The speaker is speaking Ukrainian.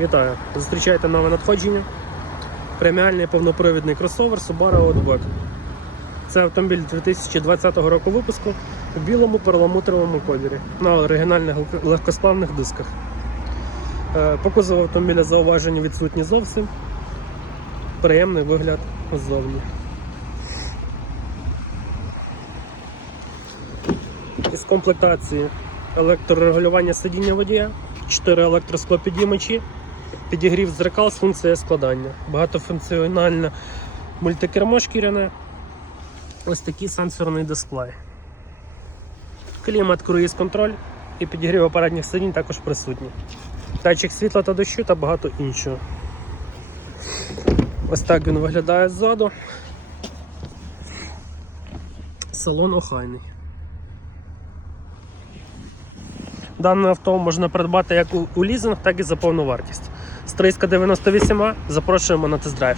Вітаю! Зустрічайте нове надходження. Преміальний повнопривідний кросовер Subaru Outback. Це автомобіль 2020 року випуску у білому перламутровому кольорі на оригінальних легкосплавних дисках. Е, По кузову автомобіля зауваження відсутні зовсім. Приємний вигляд ззовні. Із комплектації електрорегулювання сидіння водія, 4 електросклопідіймачі, підігрів дзеркал з функцією складання, багатофункціональне мультикермо шкіряне, ось такий сенсорний дисплей. Клімат, круїз контроль і підігрів передніх сидінь також присутні. Датчик світла та дощу та багато іншого. Ось так він виглядає ззаду. Салон охайний. Дане авто можна придбати як у, лізинг, так і за повну вартість. З 398 запрошуємо на тест-драйв.